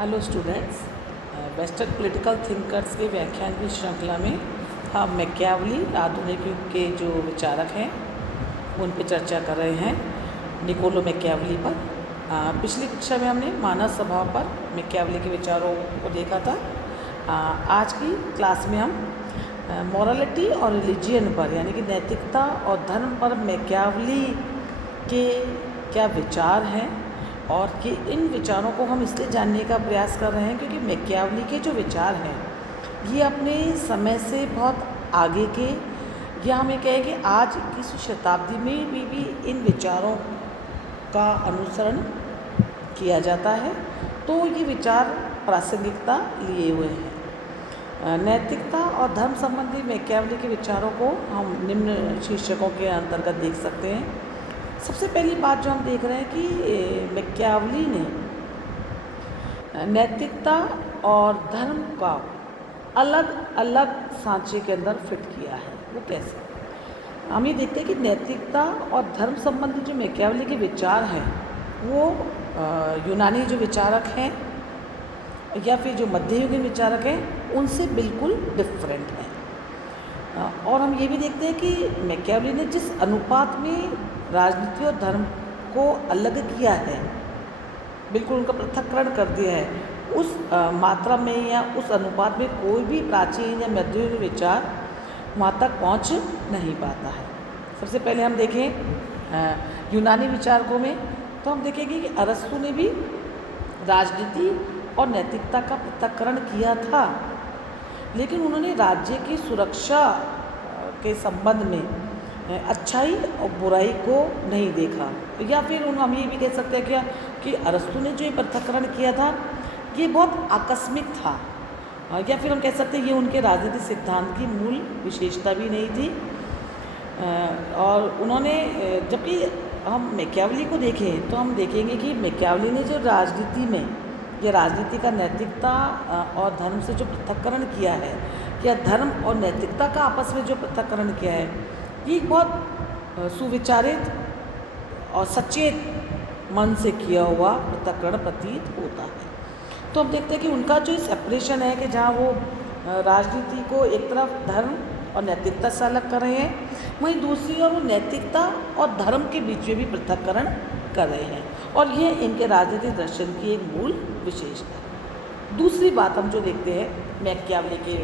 Hello students, western political thinkers के व्याख्यान की श्रृंखला में हम मैकियावली आधुनिक युग के जो विचारक हैं उन पर चर्चा कर रहे हैं, निकोलो मैकियावली पर। पिछली कक्षा में हमने मानव स्वभाव पर मैकियावली के विचारों को देखा था। आज की क्लास में हम मॉरलिटी और रिलीजियन पर यानी कि नैतिकता और धर्म पर मैकियावली के क्या विचार हैं और कि इन विचारों को हम इसलिए जानने का प्रयास कर रहे हैं क्योंकि मैकियावली के जो विचार हैं ये अपने समय से बहुत आगे के, या हमें कहें कि आज की शताब्दी में भी इन विचारों का अनुसरण किया जाता है, तो ये विचार प्रासंगिकता लिए हुए हैं। नैतिकता और धर्म संबंधी मैकियावली के विचारों को हम निम्न शीर्षकों के अंतर्गत देख सकते हैं। सबसे पहली बात जो हम देख रहे हैं कि मैकियावली ने नैतिकता और धर्म का अलग अलग सांचे के अंदर फिट किया है। वो कैसे? हम ये देखते हैं कि नैतिकता और धर्म संबंधी जो मैकियावली के विचार हैं वो यूनानी जो विचारक हैं या फिर जो मध्ययुगीन विचारक हैं उनसे बिल्कुल डिफरेंट हैं। और हम ये भी देखते हैं कि मैकियावली ने जिस अनुपात में राजनीति और धर्म को अलग किया है, बिल्कुल उनका पृथक्करण कर दिया है, उस मात्रा में या उस अनुपात में कोई भी प्राचीन या मध्ययुगीन विचार वहाँ तक पहुँच नहीं पाता है। सबसे पहले हम देखें यूनानी विचारकों में, तो हम देखेंगे कि अरस्तु ने भी राजनीति और नैतिकता का पृथक्करण किया था, लेकिन उन्होंने राज्य की सुरक्षा के संबंध में अच्छाई और बुराई को नहीं देखा। या फिर हम ये भी कह सकते हैं कि अरस्तु ने जो ये पृथक्करण किया था ये बहुत आकस्मिक था, या फिर हम कह सकते हैं ये उनके राजनीतिक सिद्धांत की मूल विशेषता भी नहीं थी। और उन्होंने, जबकि हम मैकियावली को देखें तो हम देखेंगे कि मैकियावली ने जो राजनीति में या राजनीति का नैतिकता और धर्म से जो पृथक्करण किया है, या धर्म और नैतिकता का आपस में जो पृथक्करण किया है, ये बहुत सुविचारित और सचेत मन से किया हुआ पृथक्करण प्रतीत होता है। तो हम देखते हैं कि उनका जो सेपरेशन है कि जहाँ वो राजनीति को एक तरफ धर्म और नैतिकता से अलग कर रहे हैं, वहीं दूसरी ओर वो नैतिकता और धर्म के बीच में भी पृथक्करण कर रहे हैं, और ये इनके राजनीतिक दर्शन की एक मूल विशेषता है। दूसरी बात हम जो देखते हैं मैकियावली के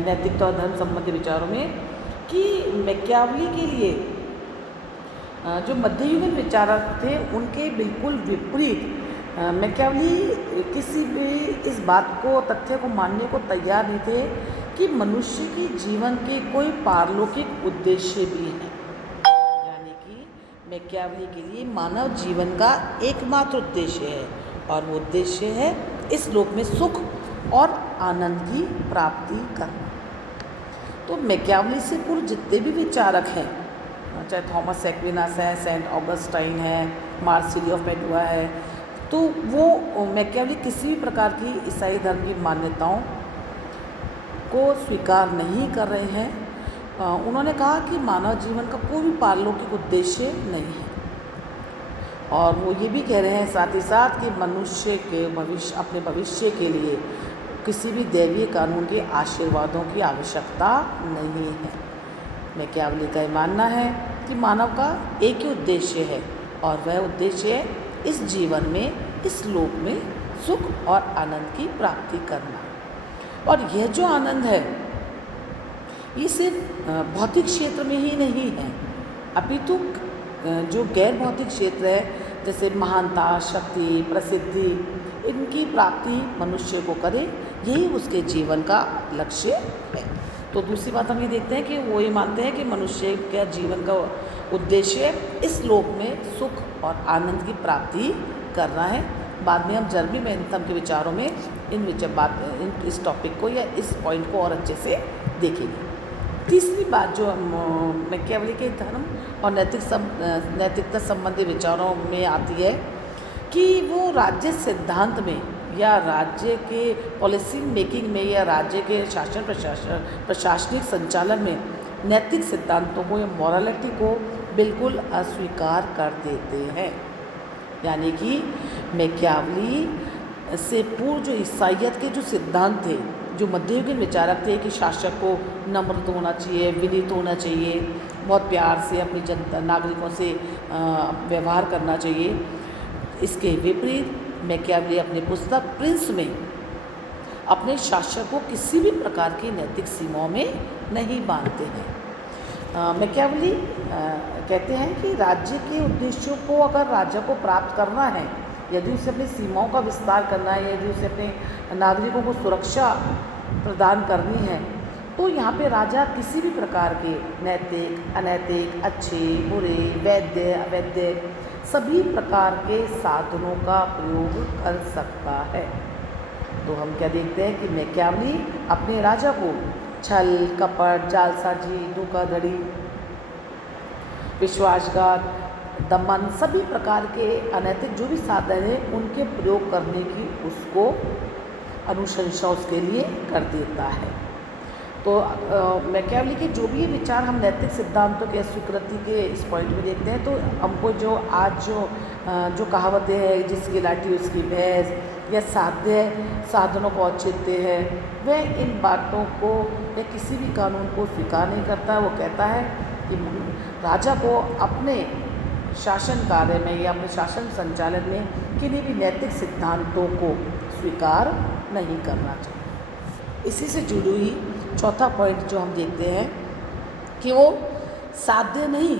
नैतिकता और धर्म संबंधी विचारों में, कि मैकियावली के लिए जो मध्ययुगीन विचारक थे उनके बिल्कुल विपरीत मैकियावली किसी भी इस बात को, तथ्य को मानने को तैयार नहीं थे कि मनुष्य की जीवन के कोई पारलौकिक उद्देश्य भी हैं। यानी कि मैकियावली के लिए मानव जीवन का एकमात्र उद्देश्य है, और वो उद्देश्य है इस लोक में सुख और आनंद की प्राप्ति करना। तो मैकियावली से पूर्व जितने भी विचारक हैं, चाहे थॉमस एक्विनास है, सेंट ऑगस्टाइन है, मार्सिली ऑफ मैडुआ है, तो वो मैकियावली किसी भी प्रकार की ईसाई धर्म की मान्यताओं को स्वीकार नहीं कर रहे हैं। उन्होंने कहा कि मानव जीवन का कोई भी पारलौकिक उद्देश्य नहीं है, और वो ये भी कह रहे हैं साथ ही साथ कि मनुष्य के भविष्य, अपने भविष्य के लिए किसी भी दैवीय कानून के आशीर्वादों की आवश्यकता नहीं है। मैकियावली का मानना है कि मानव का एक ही उद्देश्य है, और वह उद्देश्य है इस जीवन में, इस लोक में सुख और आनंद की प्राप्ति करना। और यह जो आनंद है ये सिर्फ भौतिक क्षेत्र में ही नहीं है, अपितु जो गैर भौतिक क्षेत्र है, जैसे महानता, शक्ति, प्रसिद्धि, इनकी प्राप्ति मनुष्य को करे, यही उसके जीवन का लक्ष्य है। तो दूसरी बात हम ये देखते हैं कि वो ये मानते हैं कि मनुष्य का जीवन का उद्देश्य इस लोक में सुख और आनंद की प्राप्ति करना है। बाद में हम जर्मी बेंथम के विचारों में इस टॉपिक को या इस पॉइंट को और अच्छे से देखेंगे। तीसरी बात जो मैकियावली के धर्म और नैतिकता संबंधी विचारों में आती है कि वो राज्य सिद्धांत में या राज्य के पॉलिसी मेकिंग में या राज्य के प्रशासनिक संचालन में नैतिक सिद्धांतों को या मॉरलिटी को बिल्कुल अस्वीकार कर देते हैं। यानी कि मैकियावली से पूर्व जो ईसाइयत के जो सिद्धांत थे, जो मध्ययुगीन विचारक थे कि शासक को नम्र तो होना चाहिए, विनीत होना चाहिए, बहुत प्यार से अपनी जनता नागरिकों से व्यवहार करना चाहिए, इसके विपरीत मैकियावेली अपनी पुस्तक प्रिंस में अपने शासक को किसी भी प्रकार की नैतिक सीमाओं में नहीं बांधते हैं। मैकियावेली कहते हैं कि राज्य के उद्देश्यों को अगर राजा को प्राप्त करना है, यदि उसे अपनी सीमाओं का विस्तार करना है, यदि उसे अपने नागरिकों को सुरक्षा प्रदान करनी है, तो यहाँ पे राजा किसी भी प्रकार के नैतिक, अनैतिक, अच्छे, बुरे, वैध, अवैध सभी प्रकार के साधनों का प्रयोग कर सकता है। तो हम क्या देखते हैं कि मैकियावेली अपने राजा को छल, कपट, जालसाजी, धोखाधड़ी, विश्वासघात, दमन सभी प्रकार के अनैतिक जो भी साधन हैं उनके प्रयोग करने की उसको अनुशंसा उसके लिए कर देता है। तो मैकियावेली के जो भी विचार हम नैतिक सिद्धांतों के स्वीकृति के इस पॉइंट में देखते हैं, तो हमको जो आज जो कहावतें हैं, जिसकी लाठी उसकी भैंस, या साध्य साधनों को औचित्य है, वह इन बातों को या किसी भी कानून को स्वीकार नहीं करता। वो कहता है कि राजा को अपने शासन कार्य में या अपने शासन संचालन में किन्हीं भी नैतिक सिद्धांतों को स्वीकार नहीं करना चाहिए। इसी से जुड़ी हुई चौथा पॉइंट जो हम देखते हैं कि वो साध्य नहीं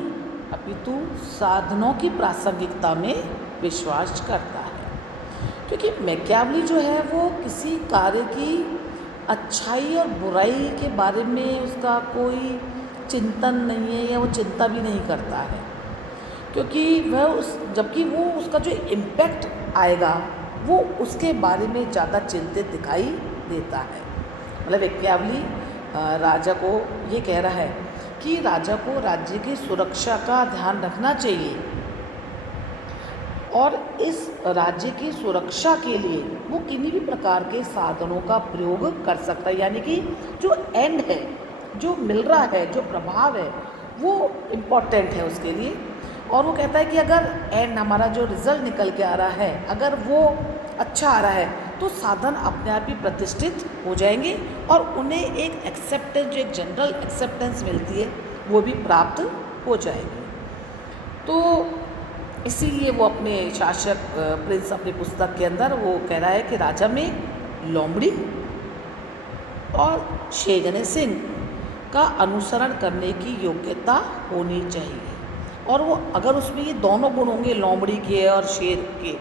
अपितु साधनों की प्रासंगिकता में विश्वास करता है। क्योंकि मैकियावेली जो है वो किसी कार्य की अच्छाई और बुराई के बारे में उसका कोई चिंतन नहीं है या वो चिंता भी नहीं करता है, क्योंकि वह जबकि वो उसका जो इम्पैक्ट आएगा वो उसके बारे में ज़्यादा चिंतित दिखाई देता है। मतलब मैकियावेली राजा को ये कह रहा है कि राजा को राज्य की सुरक्षा का ध्यान रखना चाहिए और इस राज्य की सुरक्षा के लिए वो किन्हीं भी प्रकार के साधनों का प्रयोग कर सकता है। यानी कि जो एंड है, जो मिल रहा है, जो प्रभाव है, वो इम्पॉर्टेंट है उसके लिए। और वो कहता है कि अगर एंड हमारा जो रिज़ल्ट निकल के आ रहा है, अगर वो अच्छा आ रहा है, तो साधन अपने आप ही प्रतिष्ठित हो जाएंगे और उन्हें एक एक्सेप्टेंस, जो एक जनरल एक्सेप्टेंस मिलती है, वो भी प्राप्त हो जाएगी। तो इसीलिए वो अपने शासक प्रिंस अपनी पुस्तक के अंदर वो कह रहा है कि राजा में लोमड़ी और शेगने सिंह का अनुसरण करने की योग्यता होनी चाहिए। और वो अगर उसमें ये दोनों गुण होंगे, लोमड़ी के और शेर के,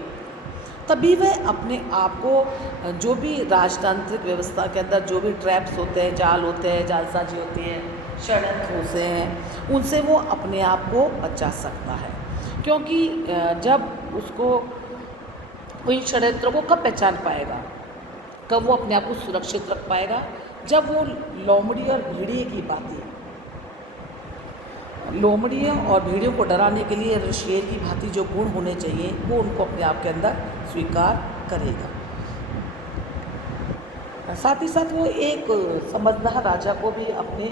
तभी वह अपने आप को जो भी राजतांत्रिक व्यवस्था के अंदर जो भी ट्रैप्स होते हैं, जाल होते हैं, जालसाजी होती है, षड्यंत्र होते हैं, उनसे वो अपने आप को बचा सकता है। क्योंकि जब उसको इन षड्यंत्रों को कब पहचान पाएगा, कब वो अपने आप को सुरक्षित रख पाएगा, जब वो लोमड़ी और भेड़िए की बातें, लोमड़ियों और भेड़ियों को डराने के लिए शेर की भांति जो गुण होने चाहिए वो उनको अपने आप के अंदर स्वीकार करेगा। साथ ही साथ वो एक समझदार राजा को भी अपने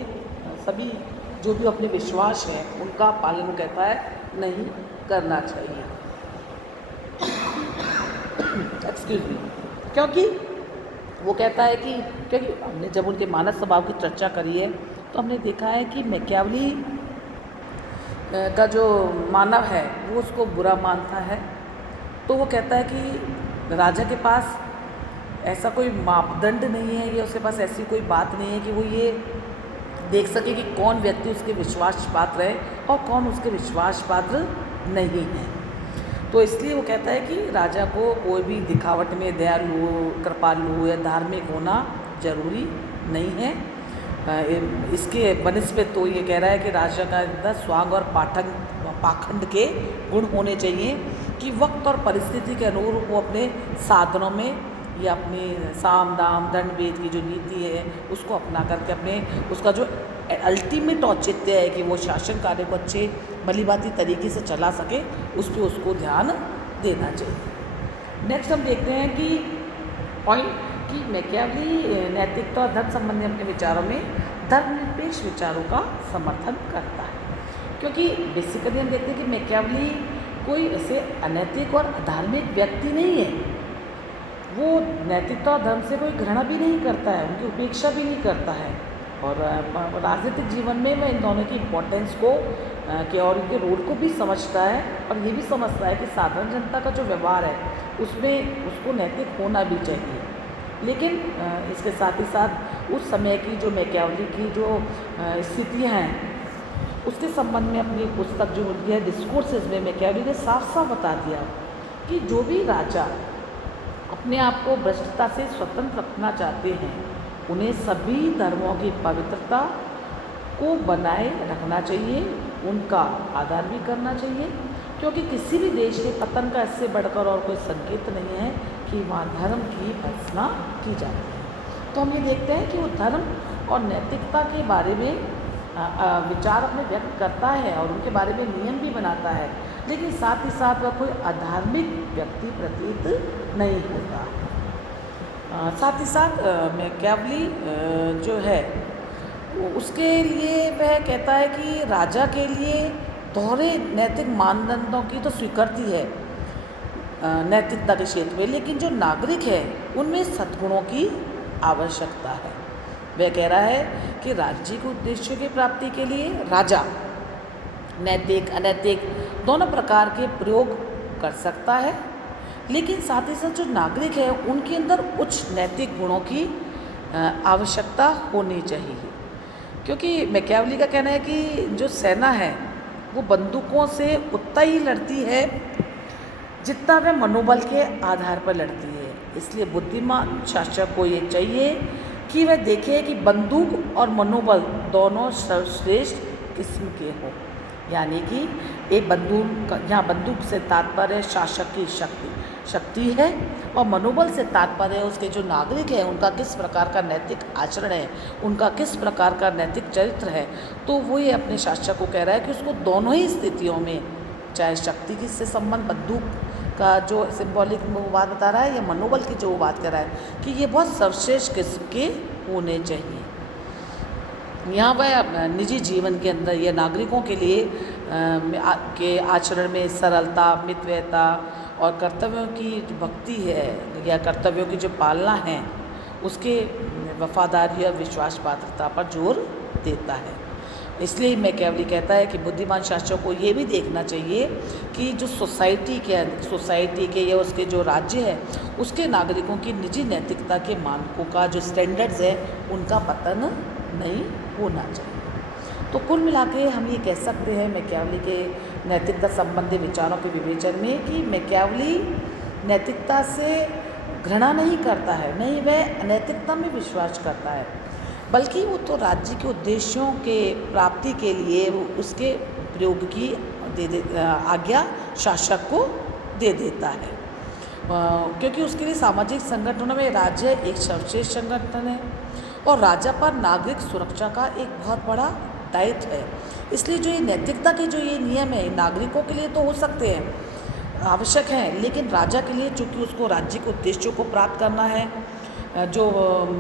सभी जो भी अपने विश्वास है उनका पालन कहता है नहीं करना चाहिए। Excuse me. क्योंकि वो कहता है कि क्योंकि हमने जब उनके मानव स्वभाव की चर्चा करी है तो हमने देखा है कि मैकियावेली का जो मानव है वो उसको बुरा मानता है। तो वो कहता है कि राजा के पास ऐसा कोई मापदंड नहीं है या उसके पास ऐसी कोई बात नहीं है कि वो ये देख सके कि कौन व्यक्ति उसके विश्वास पात्र है और कौन उसके विश्वास पात्र नहीं है। तो इसलिए वो कहता है कि राजा को कोई भी दिखावट में दयालु, कृपालु या धार्मिक होना जरूरी नहीं है। इसके बनिस्बत तो ये कह रहा है कि राजा का अंदर स्वांग और पाखंड के गुण होने चाहिए कि वक्त और परिस्थिति के अनुरूप वो अपने साधनों में या अपनी साम दाम दंड भेद की जो नीति है उसको अपना करके अपने उसका जो अल्टीमेट औचित्य है कि वो शासन कार्य को अच्छे भलीभांति तरीके से चला सके, उस पर उसको ध्यान देना चाहिए। नेक्स्ट हम देखते हैं कि पॉइंट कि मैकियावेली नैतिकता और धर्म संबंधी अपने विचारों में धर्मनिरपेक्ष विचारों का समर्थन करता है। क्योंकि बेसिकली हम देखते हैं कि मैकियावेली कोई ऐसे अनैतिक और अधार्मिक व्यक्ति नहीं है। वो नैतिकता और धर्म से कोई घृणा भी नहीं करता है, उनकी उपेक्षा भी नहीं करता है। और राजनीतिक जीवन में वह इन दोनों की इम्पोर्टेंस को और इनके रोल को भी समझता है, और ये भी समझता है कि साधारण जनता का जो व्यवहार है उसमें उसको नैतिक होना भी चाहिए। लेकिन इसके साथ ही साथ उस समय की जो मैकियावेली की जो स्थितियाँ हैं उसके संबंध में अपनी पुस्तक जो होती है डिस्कोर्सेस में मैकियावेली ने साफ साफ बता दिया कि जो भी राजा अपने आप को भ्रष्टता से स्वतंत्र रखना चाहते हैं उन्हें सभी धर्मों की पवित्रता को बनाए रखना चाहिए, उनका आदर भी करना चाहिए, क्योंकि किसी भी देश के पतन का इससे बढ़कर और कोई संकेत नहीं है कि वहाँ धर्म की भर्त्सना की जाती है। तो हम ये देखते हैं कि वो धर्म और नैतिकता के बारे में विचार अपने व्यक्त करता है और उनके बारे में नियम भी बनाता है, लेकिन साथ ही साथ वह कोई अधार्मिक व्यक्ति प्रतीत नहीं होता। साथ ही साथ मैकियावेली जो है उसके लिए वह कहता है कि राजा के लिए दोहरे नैतिक मानदंडों की तो स्वीकृति है नैतिकता के क्षेत्र में, लेकिन जो नागरिक है उनमें सद्गुणों की आवश्यकता है। वह कह रहा है कि राज्य के उद्देश्यों की प्राप्ति के लिए राजा नैतिक अनैतिक दोनों प्रकार के प्रयोग कर सकता है, लेकिन साथ ही साथ जो नागरिक है उनके अंदर उच्च नैतिक गुणों की आवश्यकता होनी चाहिए। क्योंकि मैकियावेली का कहना है कि जो सेना है वो बंदूकों से उतना ही लड़ती है जितना वह मनोबल के आधार पर लड़ती है। इसलिए बुद्धिमान शासक को ये चाहिए कि वह देखे कि बंदूक और मनोबल दोनों सर्वश्रेष्ठ किस्म के हों, यानी कि एक बंदूक, यहाँ बंदूक से तात्पर्य शासक की शक्ति है और मनोबल से तात्पर्य उसके जो नागरिक हैं उनका किस प्रकार का नैतिक आचरण है, उनका किस प्रकार का नैतिक चरित्र है। तो वो ये अपने शासक को कह रहा है कि उसको दोनों ही स्थितियों में, चाहे शक्ति की से संबंध बंदूक का जो सिंबॉलिक वो बात बता रहा है या मनोबल की जो वो बात कर रहा है कि ये बहुत सर्वश्रेष्ठ किस्म के होने चाहिए। यहाँ वह निजी जीवन के अंदर या नागरिकों के लिए के आचरण में सरलता, मितव्ययता और कर्तव्यों की जो भक्ति है या कर्तव्यों की जो पालना है उसके वफादारी और विश्वास पात्रता पर जोर देता है। इसलिए मैकियावेली कहता है कि बुद्धिमान शासक को ये भी देखना चाहिए कि जो सोसाइटी के या उसके जो राज्य है उसके नागरिकों की निजी नैतिकता के मानकों का जो स्टैंडर्ड्स है उनका पतन नहीं होना चाहिए। तो कुल मिला के हम ये कह सकते हैं मैकियावेली के नैतिकता संबंधी विचारों के विवेचन में कि मैकियावेली नैतिकता से घृणा नहीं करता है, नहीं वह अनैतिकता में विश्वास करता है, बल्कि वो तो राज्य के उद्देश्यों के प्राप्ति के लिए वो उसके प्रयोग की आज्ञा शासक को दे देता है, क्योंकि उसके लिए सामाजिक संगठनों में राज्य एक सर्वश्रेष्ठ संगठन है और राजा पर नागरिक सुरक्षा का एक बहुत बड़ा दायित्व है। इसलिए जो ये नैतिकता के जो ये नियम है नागरिकों के लिए तो हो सकते हैं, आवश्यक हैं, लेकिन राजा के लिए चूँकि उसको राज्य के उद्देश्यों को प्राप्त करना है, जो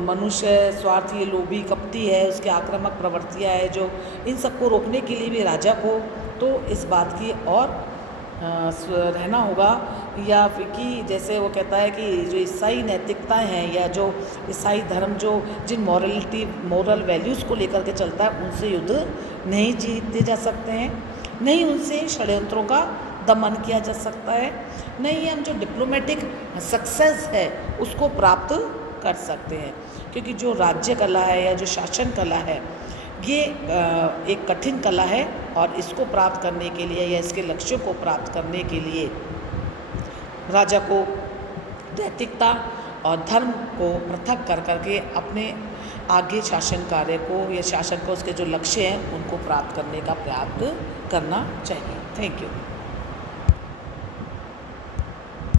मनुष्य स्वार्थी, लोभी, कपटी है, उसके आक्रामक प्रवृत्तियाँ है, जो इन सबको रोकने के लिए भी राजा को तो इस बात की और रहना होगा, या फिर कि जैसे वो कहता है कि जो ईसाई नैतिकताएं हैं या जो ईसाई धर्म जो जिन मॉरल वैल्यूज़ को लेकर के चलता है उनसे युद्ध नहीं जीते जा सकते हैं, नहीं उनसे षड्यंत्रों का दमन किया जा सकता है, नहीं हम जो डिप्लोमेटिक सक्सेस है उसको प्राप्त कर सकते हैं, क्योंकि जो राज्य कला है या जो शासन कला है ये एक कठिन कला है और इसको प्राप्त करने के लिए या इसके लक्ष्यों को प्राप्त करने के लिए राजा को नैतिकता और धर्म को पृथक कर करके अपने आगे शासन कार्य को या शासन को उसके जो लक्ष्य हैं उनको प्राप्त करने का प्रयास करना चाहिए। Thank you.